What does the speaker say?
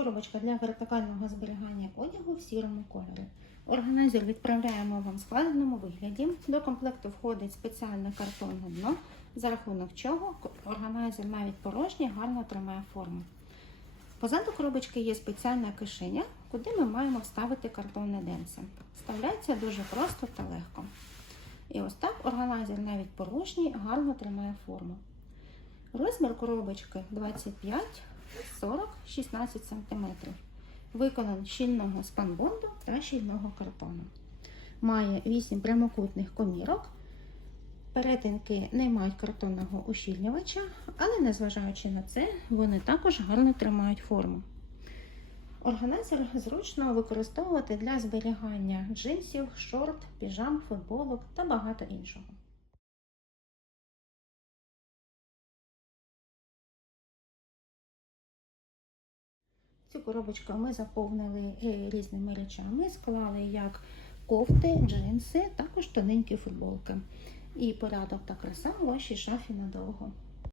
коробочка для вертикального зберігання одягу в сірому кольорі. Органайзер відправляємо вам в складеному вигляді. До комплекту входить спеціальне картонне дно, за рахунок чого органайзер навіть порожній гарно тримає форму. Позаду коробочки є спеціальна кишеня, куди ми маємо вставити картонне денце. Вставляється дуже просто та легко. І ось так органайзер навіть порожній гарно тримає форму. Розмір коробочки 25, 40, 16 см. Виконаний щільного спанбонду та щільного картону. Має 8 прямокутних комірок. Перетинки не мають картонного ущільнювача, але незважаючи на це, вони також гарно тримають форму. Органайзер зручно використовувати для зберігання джинсів, шорт, піжам, футболок та багато іншого. Цю коробочку ми заповнили е, різними речами, склали як кофти, джинси, також тоненькі футболки. І порядок та краса в вашій шафі надовго.